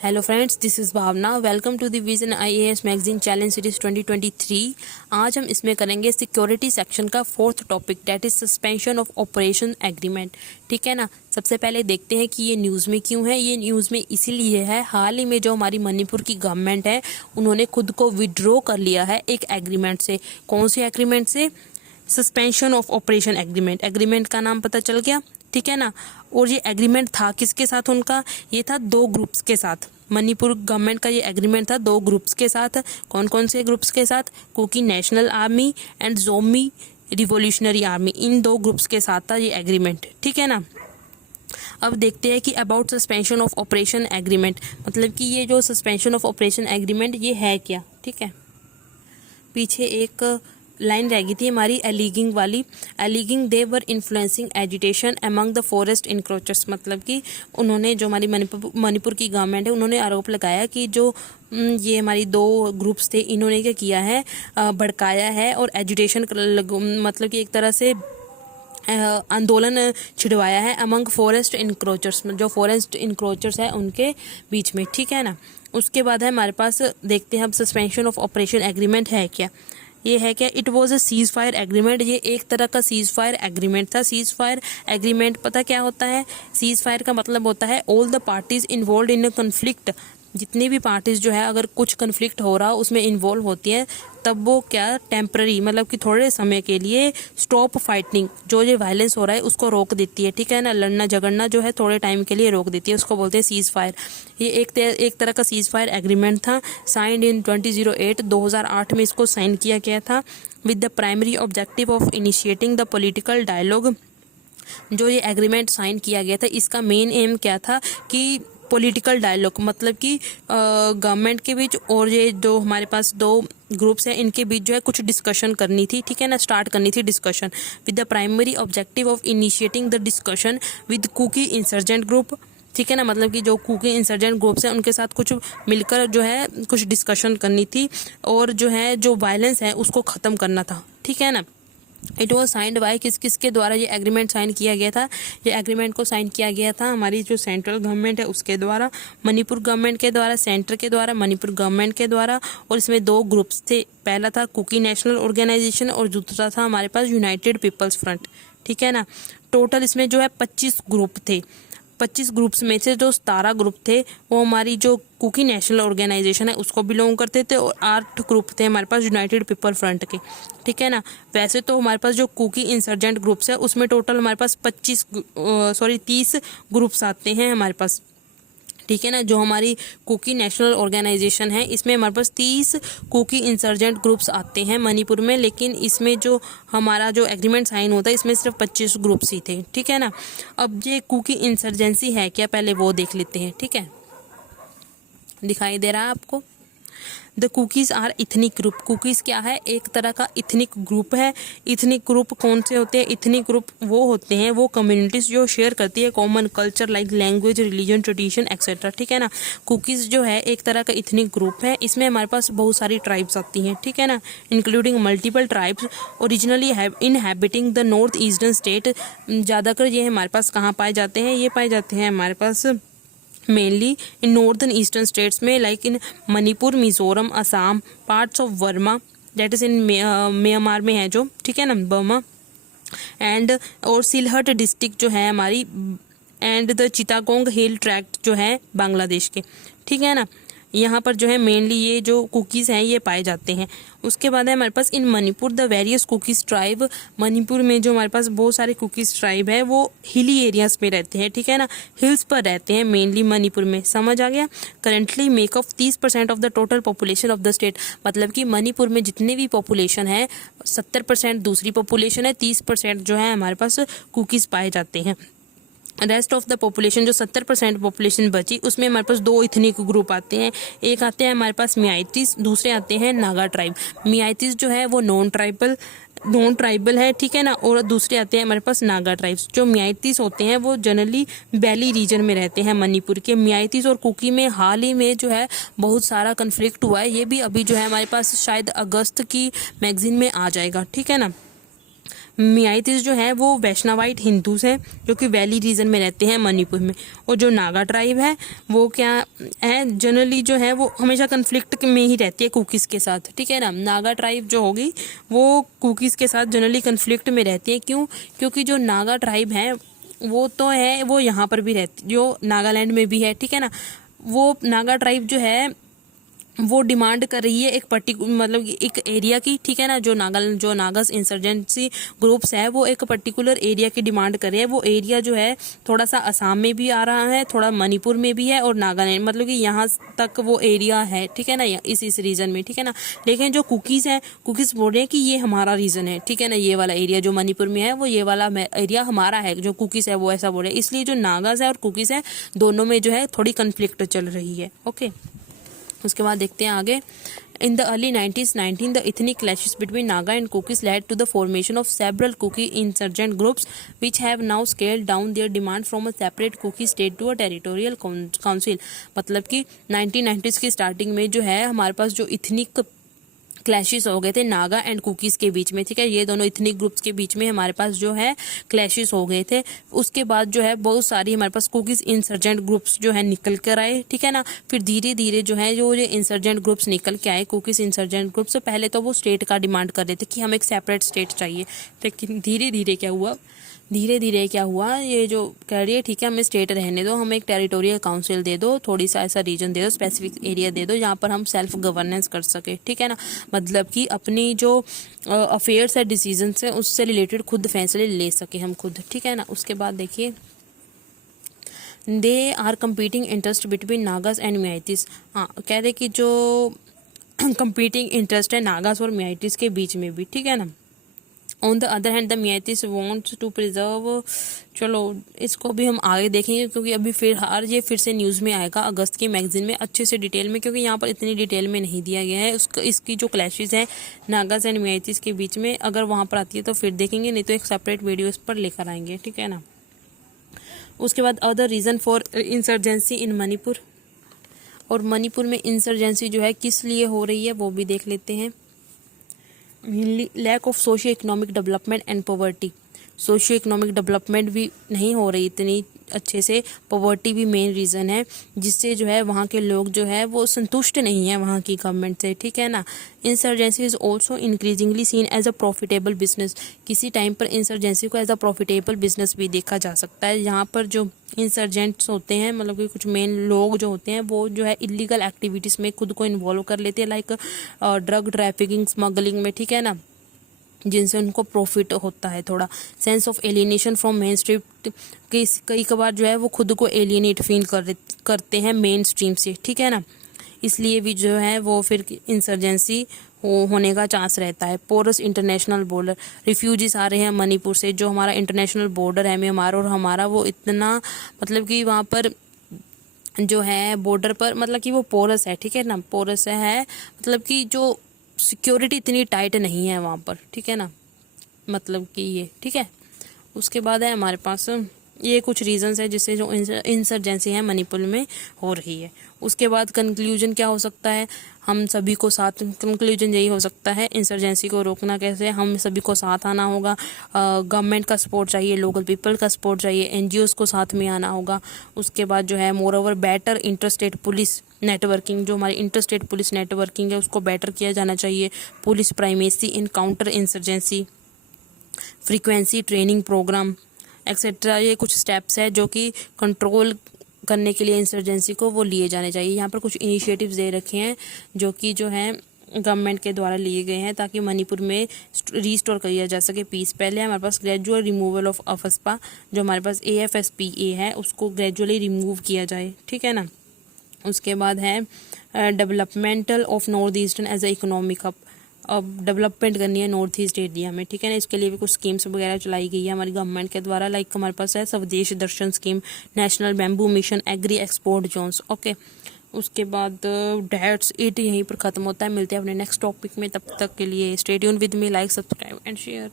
Hello friends, this is Bhavna. Welcome to the vision IAS magazine challenge series 2023। आज हम इसमें करेंगे सिक्योरिटी सेक्शन का fourth topic, that is suspension of operation agreement. ठीक है ना। सबसे पहले देखते हैं कि ये न्यूज़ में क्यों है। ये न्यूज़ में इसीलिए है, हाल ही में जो हमारी मणिपुर की गवर्नमेंट है उन्होंने खुद को विड्रॉ कर लिया है एक एग्रीमेंट से। कौन से एग्रीमेंट से? Suspension of operation agreement. Agreement का नाम पता चल गया, ठीक है ना। और ये एग्रीमेंट था किसके साथ उनका? ये था दो ग्रुप्स के साथ। मणिपुर गवर्नमेंट का ये एग्रीमेंट था दो ग्रुप्स के साथ। कौन कौन से ग्रुप्स के साथ? Kuki national army and Zomi revolutionary army, इन दो ग्रुप्स के साथ था ये एग्रीमेंट, ठीक है ना। अब देखते हैं कि about suspension of operation agreement, मतलब कि ये जो सस्पेंशन ऑफ ऑपरेशन एग्रीमेंट ये है क्या, ठीक है। पीछे एक लाइन रह गई थी हमारी एलिगिंग वाली, alleging they were influencing agitation among the forest encroachers, मतलब कि उन्होंने, जो हमारी मणिपुर की गवर्नमेंट है, उन्होंने आरोप लगाया कि जो ये हमारी दो ग्रुप्स थे इन्होंने क्या किया है, भड़काया है और एजिटेशन, मतलब कि एक तरह से आंदोलन छिड़वाया है अमंग फॉरेस्ट इंक्रोचर्स, जो फॉरेस्ट इंक्रोचर्स है उनके बीच में, ठीक है ना। उसके बाद है हमारे पास, देखते हैं अब सस्पेंशन ऑफ ऑपरेशन एग्रीमेंट है क्या। ये है क्या? It was a cease fire agreement. ये एक तरह का सीज फायर एग्रीमेंट था। सीज फायर एग्रीमेंट पता क्या होता है? सीज फायर का मतलब होता है all the parties involve in a conflict, जितनी भी पार्टीज जो है अगर कुछ कन्फ्लिक्ट हो रहा उसमें इन्वॉल्व होती है, तब वो क्या, टेम्पररी, मतलब कि थोड़े समय के लिए स्टॉप फाइटिंग, जो ये वायलेंस हो रहा है उसको रोक देती है, ठीक है ना। लड़ना झगड़ना जो है थोड़े टाइम के लिए रोक देती है, उसको बोलते हैं सीज फायर। ये एक तरह का सीज फायर एग्रीमेंट था। साइंड इन 2008 में इसको साइन किया गया था with the primary objective of initiating the political dialogue. जो ये एग्रीमेंट साइन किया गया था इसका मेन एम क्या था कि पॉलिटिकल डायलॉग, मतलब कि गवर्नमेंट के बीच और ये जो हमारे पास दो ग्रुप्स हैं इनके बीच जो है कुछ डिस्कशन करनी थी, ठीक है ना, स्टार्ट करनी थी discussion with the primary objective of initiating the discussion with Kuki insurgent group, ठीक है ना। मतलब कि जो कुकी इंसर्जेंट ग्रुप्स हैं उनके साथ कुछ मिलकर जो है कुछ डिस्कशन करनी थी और जो है जो वायलेंस है उसको ख़त्म करना था, ठीक है ना। इट वॉज साइंड बाय किस के द्वारा ये एग्रीमेंट साइन किया गया था? ये एग्रीमेंट को साइन किया गया था हमारी जो सेंट्रल गवर्नमेंट है उसके द्वारा, मणिपुर गवर्नमेंट के द्वारा, सेंटर के द्वारा, मणिपुर गवर्नमेंट के द्वारा। और इसमें दो ग्रुप्स थे, पहला था कुकी नेशनल ऑर्गेनाइजेशन और दूसरा था हमारे पास यूनाइटेड पीपल्स फ्रंट, ठीक है ना। टोटल इसमें जो है 25 ग्रुप थे। 25 ग्रुप्स में से जो 17 ग्रुप थे वो हमारी जो कुकी नेशनल ऑर्गेनाइजेशन है उसको बिलोंग करते थे और 8 ग्रुप थे हमारे पास यूनाइटेड पीपल फ्रंट के, ठीक है ना। वैसे तो हमारे पास जो कुकी इंसर्जेंट ग्रुप्स है उसमें टोटल हमारे पास 30 ग्रुप्स आते हैं हमारे पास, ठीक है ना। जो हमारी कुकी नेशनल ऑर्गेनाइजेशन है इसमें हमारे पास 30 कुकी इंसर्जेंट ग्रुप्स आते हैं मणिपुर में, लेकिन इसमें जो हमारा जो एग्रीमेंट साइन होता है इसमें सिर्फ 25 ग्रुप्स ही थे, ठीक है ना। अब ये कुकी इंसर्जेंसी है क्या, पहले वो देख लेते हैं, ठीक है। दिखाई दे रहा है आपको? The Kukis are ethnic group. Kukis क्या है? एक तरह का इथनिक ग्रुप है। इथनिक ग्रुप कौन से होते हैं? इथनिक ग्रुप वो होते हैं, वो कम्युनिटीज़ जो शेयर करती है common culture like language, religion, tradition etcetera, ठीक है ना। कुकीज़ जो है एक तरह का इथनिक ग्रुप है। इसमें हमारे पास बहुत सारी ट्राइब्स आती हैं, ठीक है ना, including multiple tribes originally inhabiting the north eastern state. ज़्यादातर ये हमारे पास कहाँ पाए जाते हैं? ये पाए जाते हैं हमारे पास mainly in northern eastern states में, like in Manipur, Mizoram, Assam, parts of Burma, that is in Myanmar में है जो, ठीक है ना, बर्मा, एंड और सिलहट डिस्ट्रिक्ट जो है हमारी, and the Chittagong hill tract जो है बांग्लादेश के, ठीक है ना। यहाँ पर जो है मेनली ये जो कुकीज़ हैं ये पाए जाते हैं। उसके बाद है हमारे पास in Manipur the various Kukis tribe. Manipur में जो हमारे पास बहुत सारे कुकीज़ ट्राइब है वो हिली एरियाज में रहते हैं, ठीक है ना, हिल्स पर रहते हैं मेनली मणिपुर में, समझ आ गया। Currently make of 30% of the total population of the state, मतलब कि मणिपुर में जितने भी पॉपुलेशन है 70% दूसरी पॉपुलेशन है, 30% जो है हमारे पास कुकीज़ पाए जाते हैं। रेस्ट ऑफ द पॉपुलेशन, जो 70% पॉपुलेशन बची उसमें हमारे पास दो इथनिक ग्रुप आते हैं। एक आते हैं हमारे पास मियाइतीस, दूसरे आते हैं नागा ट्राइब। मियाइतीस जो है वो नॉन ट्राइबल है, ठीक है ना, और दूसरे आते हैं हमारे पास नागा ट्राइब्स। जो मियाइतीस होते हैं वो जनरली वैली रीजन में रहते हैं मणिपुर के। मियाइतीस और कुकी में हाल ही में जो है बहुत सारा कन्फ्लिक्ट हुआ है, ये भी अभी जो है हमारे पास शायद अगस्त की मैगजीन में आ जाएगा, ठीक है ना। मियाइतिस जो है वो वैष्णवाइट हिंदूज हैं जो कि वैली रीजन में रहते हैं मणिपुर में। और जो नागा ट्राइब है वो क्या है, जनरली जो है वो हमेशा कन्फ्लिक्ट में ही रहती है कुकीज़ के साथ, ठीक है ना। नागा ट्राइब जो होगी वो कुकीज़ के साथ जनरली कन्फ्लिक्ट में रहती है। क्यों? क्योंकि जो नागा ट्राइब है वो तो है वो यहाँ पर भी रहती, जो नागालैंड में भी है, ठीक है ना। वो नागा ट्राइब जो है वो डिमांड कर रही है एक मतलब एक एरिया की, ठीक है ना। जो नागास इंसर्जेंसी ग्रुप्स है वो एक पर्टिकुलर एरिया की डिमांड कर रहे हैं। वो एरिया जो है थोड़ा सा असम में भी आ रहा है, थोड़ा मणिपुर में भी है और नागालैंड, मतलब कि यहाँ तक वो एरिया है, ठीक है ना, इस रीजन में, ठीक है ना। लेकिन जो कुकीज़ हैं, कुकीज़ बोल रहे हैं कि ये हमारा रीजन है, ठीक है ना। ये वाला एरिया जो मणिपुर में है वो ये वाला एरिया हमारा है, जो कुकीज़ है वो ऐसा बोल रहे हैं। इसलिए जो नागाज है और कुकीज़ है दोनों में जो है थोड़ी कन्फ्लिक्ट चल रही है। ओके, उसके बाद देखते हैं आगे। In the early 19 the ethnic clashes between Naga and Kukis led to the formation of several Kuki insurgent groups which have now scaled down their demand from a separate Kuki state to a territorial council। मतलब कि 1990s की starting में जो है हमारे पास जो ethnic clashes हो गए थे नागा एंड कुकीज़ के बीच में, ठीक है। ये दोनों इथनिक ग्रुप्स के बीच में हमारे पास जो है क्लैशेस हो गए थे। उसके बाद जो है बहुत सारी हमारे पास कुकीज़ इंसर्जेंट ग्रुप्स जो है निकल कर आए, ठीक है ना। फिर धीरे धीरे जो है जो इंसर्जेंट ग्रुप्स निकल के आए, कुकीज़ इंसर्जेंट ग्रुप्स, पहले तो वो स्टेट का डिमांड कर रहे थे कि हमें एक सेपरेट स्टेट चाहिए। लेकिन धीरे धीरे क्या हुआ, ये जो कह रही है ठीक है हमें स्टेट रहने दो, हमें एक टेरिटोरियल काउंसिल दे दो, थोड़ी सा ऐसा रीजन दे दो, स्पेसिफिक एरिया दे दो जहाँ पर हम सेल्फ गवर्नेंस कर सके, ठीक है ना। मतलब कि अपनी जो अफेयर्स है, डिसीजंस है, उससे रिलेटेड खुद फैसले ले सके हम खुद, ठीक है ना। उसके बाद देखिए they are competing interest between Nagas and Meiteis. हाँ, कह रहे कि जो कम्पीटिंग इंटरेस्ट है नागास और मियाइटिस के बीच में भी, ठीक है ना। On the other hand the Meiteis wants to preserve, चलो इसको भी हम आगे देखेंगे क्योंकि अभी फिर से न्यूज़ में आएगा अगस्त की मैगजीन में अच्छे से डिटेल में, क्योंकि यहाँ पर इतनी डिटेल में नहीं दिया गया है। इसकी जो क्लैशेस हैं नागास एंड मियाइटिस के बीच में, अगर वहाँ पर आती है तो फिर देखेंगे, नहीं तो एक सेपरेट वीडियो इस पर लेकर आएंगे, ठीक है ना। उसके बाद अदर रीज़न फॉर इंसर्जेंसी इन मणिपुर, और मणिपुर में इंसर्जेंसी जो है किस लिए हो रही है वो भी देख लेते हैं। Lack of socio economic development and poverty, socio economic development भी नहीं हो रही इतनी अच्छे से, पॉवर्टी भी मेन रीज़न है जिससे जो है वहाँ के लोग जो है वो संतुष्ट नहीं है वहाँ की गवर्नमेंट से, ठीक है ना। Insurgency is also increasingly seen as a profitable business, किसी टाइम पर इंसर्जेंसी को एज अ प्रॉफिटेबल बिजनेस भी देखा जा सकता है। यहाँ पर जो इंसर्जेंट्स होते हैं, मतलब कि कुछ मेन लोग जो होते हैं वो जो है इलीगल एक्टिविटीज़ में खुद को इन्वॉल्व कर लेते हैं, लाइक ड्रग ट्रैफिकिंग, स्मगलिंग में, ठीक है ना, जिनसे उनको प्रॉफिट होता है थोड़ा। Sense of alienation from main stream, कई कबार जो है वो खुद को एलियनेट फील करते हैं मेन स्ट्रीम से, ठीक है ना। इसलिए भी जो है वो फिर इंसर्जेंसी होने का चांस रहता है। पोरस इंटरनेशनल बॉर्डर, रिफ्यूजीज आ रहे हैं मणिपुर से, जो हमारा इंटरनेशनल बॉर्डर है हमारा वो इतना, मतलब कि वहाँ पर जो है बॉर्डर पर, मतलब कि वो पोरस है, ठीक है ना, पोरस है, मतलब कि जो सिक्योरिटी इतनी टाइट नहीं है वहाँ पर, ठीक है ना, मतलब कि ये, ठीक है। उसके बाद है हमारे पास ये कुछ रीजंस है जिससे जो इंसर्जेंसी है मणिपुर में हो रही है। उसके बाद कंक्लूजन क्या हो सकता है, हम सभी को साथ, कंक्लूजन यही हो सकता है इंसर्जेंसी को रोकना कैसे, हम सभी को साथ आना होगा, गवर्नमेंट का सपोर्ट चाहिए, लोकल पीपल का सपोर्ट चाहिए, एनजीओस को साथ में आना होगा। उसके बाद जो है more over better interstate police networking, जो हमारी इंटरस्टेट पुलिस नेटवर्किंग है उसको बेटर किया जाना चाहिए। Police primacy in counter insurgency, frequency training program etcetera, ये कुछ स्टेप्स है जो कि कंट्रोल करने के लिए इंसर्जेंसी को वो लिए जाने चाहिए। यहाँ पर कुछ इनिशिएटिव्स दे रखे हैं जो कि जो हैं गवर्नमेंट के द्वारा लिए गए हैं ताकि मणिपुर में रीस्टोर किया जा सके पीस। पहले हमारे पास ग्रेजुअल रिमूवल ऑफ अफस्पा, जो हमारे पास AFSPA है उसको ग्रेजुअली रिमूव किया जाए, ठीक है ना। उसके बाद है developmental of north eastern as a economic hub, अब डेवलपमेंट करनी है नॉर्थ ईस्ट एरिया में, ठीक है ना। इसके लिए भी कुछ स्कीम्स वगैरह चलाई गई है हमारी गवर्नमेंट के द्वारा, लाइक हमारे पास है Swadesh Darshan scheme, national bamboo mission, agri export zones, okay. उसके बाद डेट्स इट यहीं पर ख़त्म होता है। मिलते हैं अपने नेक्स्ट टॉपिक में, तब तक के लिए stay tune with me, like subscribe and share.